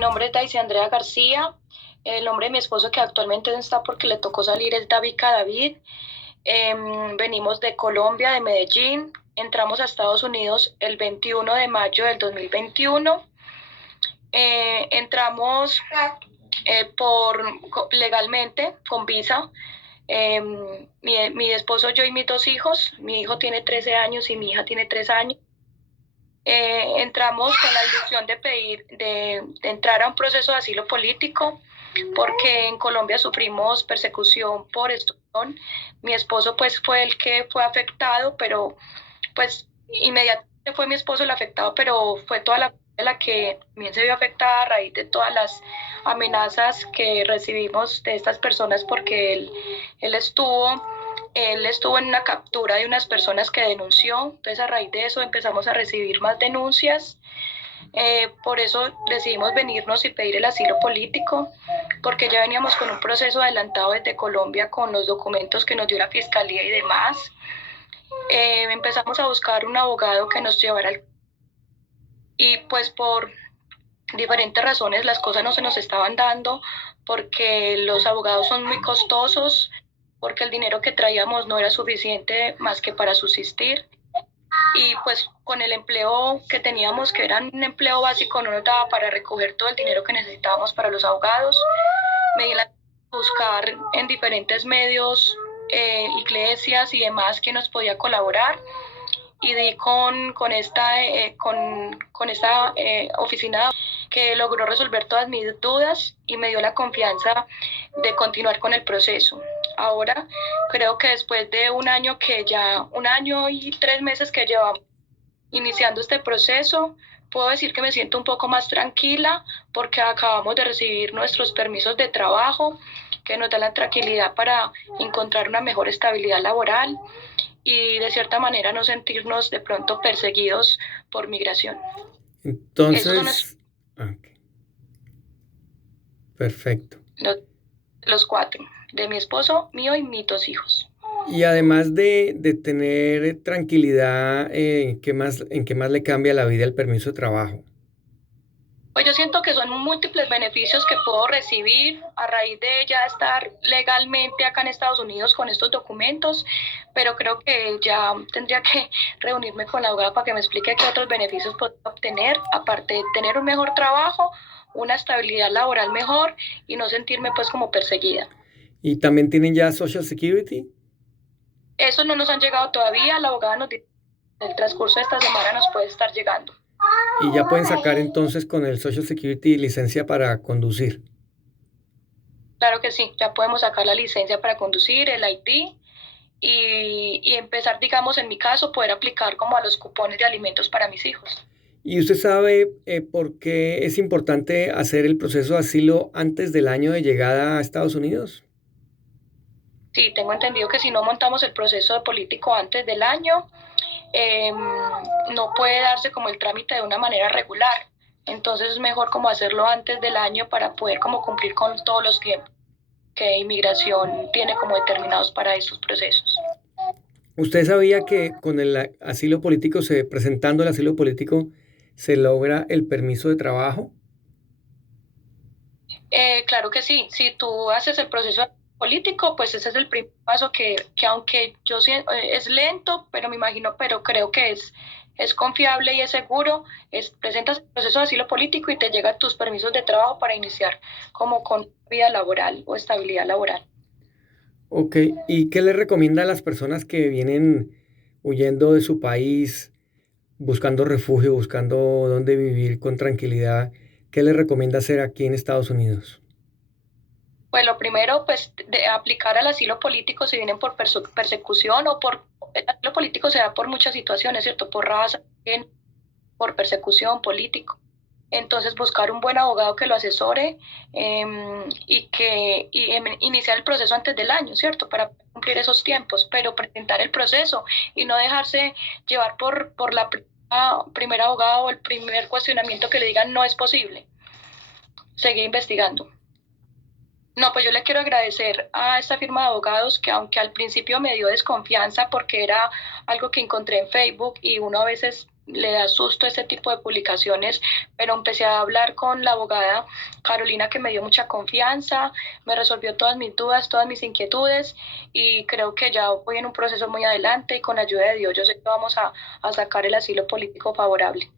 nombre es Daisy Andrea García. El nombre de mi esposo, que actualmente no está porque le tocó salir, es Davica David. Venimos de Colombia, de Medellín. Entramos a Estados Unidos el 21 de mayo del 2021. Entramos legalmente, con visa. Mi esposo, yo y mis dos hijos. Mi hijo tiene 13 años y mi hija tiene 3 años. Entramos con la ilusión de entrar a un proceso de asilo político, porque en Colombia sufrimos persecución por extorsión. Mi esposo pues fue el que fue afectado, pero pues inmediatamente fue mi esposo el afectado, pero fue toda la que también se vio afectada a raíz de todas las amenazas que recibimos de estas personas, porque él estuvo en una captura de unas personas que denunció. Entonces a raíz de eso empezamos a recibir más denuncias. Por eso decidimos venirnos y pedir el asilo político, porque ya veníamos con un proceso adelantado desde Colombia con los documentos que nos dio la fiscalía y demás. Empezamos a buscar un abogado que nos llevara y pues por diferentes razones las cosas no se nos estaban dando, porque los abogados son muy costosos, porque el dinero que traíamos no era suficiente más que para subsistir, y pues con el empleo que teníamos, que era un empleo básico, no nos daba para recoger todo el dinero que necesitábamos para los abogados. Me di la buscar en diferentes medios, iglesias y demás, que nos podía colaborar, y di con esta oficina que logró resolver todas mis dudas y me dio la confianza de continuar con el proceso. Ahora creo que después de un año y 3 meses que llevamos iniciando este proceso, puedo decir que me siento un poco más tranquila, porque acabamos de recibir nuestros permisos de trabajo, que nos da la tranquilidad para encontrar una mejor estabilidad laboral y de cierta manera no sentirnos de pronto perseguidos por migración. Entonces, okay. Perfecto. Los 4, de mi esposo, mío y mis 2 hijos. Y además de tener tranquilidad, ¿en qué más le cambia la vida el permiso de trabajo? Pues yo siento que son múltiples beneficios que puedo recibir a raíz de ya estar legalmente acá en Estados Unidos con estos documentos, pero creo que ya tendría que reunirme con la abogada para que me explique qué otros beneficios puedo obtener, aparte de tener un mejor trabajo, una estabilidad laboral mejor y no sentirme pues como perseguida. ¿Y también tienen ya Social Security? Eso no nos han llegado todavía. La abogada nos dice que en el transcurso de esta semana nos puede estar llegando. Y ya pueden sacar entonces con el Social Security licencia para conducir. Claro que sí, ya podemos sacar la licencia para conducir, el ID, y empezar, digamos, en mi caso, poder aplicar como a los cupones de alimentos para mis hijos. ¿Y usted sabe por qué es importante hacer el proceso de asilo antes del año de llegada a Estados Unidos? Sí, tengo entendido que si no montamos el proceso de político antes del año, no puede darse como el trámite de una manera regular. Entonces es mejor como hacerlo antes del año para poder como cumplir con todos los tiempos que inmigración tiene como determinados para estos procesos. ¿Usted sabía que con el asilo político, presentando el asilo político, se logra el permiso de trabajo? Claro que sí. Si tú haces el proceso político, pues ese es el primer paso que aunque es lento, pero me imagino, pero creo que es confiable y es seguro. Presentas el proceso de asilo político y te llegan tus permisos de trabajo para iniciar como con vida laboral o estabilidad laboral. Ok, ¿y qué le recomienda a las personas que vienen huyendo de su país, buscando refugio, buscando dónde vivir con tranquilidad? ¿Qué le recomienda hacer aquí en Estados Unidos? Pues lo primero, pues de aplicar al asilo político si vienen por persecución o por... El asilo político se da por muchas situaciones, ¿cierto? Por raza, por persecución, político. Entonces buscar un buen abogado que lo asesore, iniciar el proceso antes del año, ¿cierto? Para cumplir esos tiempos, pero presentar el proceso y no dejarse llevar por la primera abogada o el primer cuestionamiento que le digan no es posible. Seguir investigando. No, pues yo le quiero agradecer a esta firma de abogados que, aunque al principio me dio desconfianza porque era algo que encontré en Facebook y uno a veces le da susto este tipo de publicaciones, pero empecé a hablar con la abogada Carolina, que me dio mucha confianza, me resolvió todas mis dudas, todas mis inquietudes, y creo que ya voy en un proceso muy adelante y con la ayuda de Dios yo sé que vamos a sacar el asilo político favorable.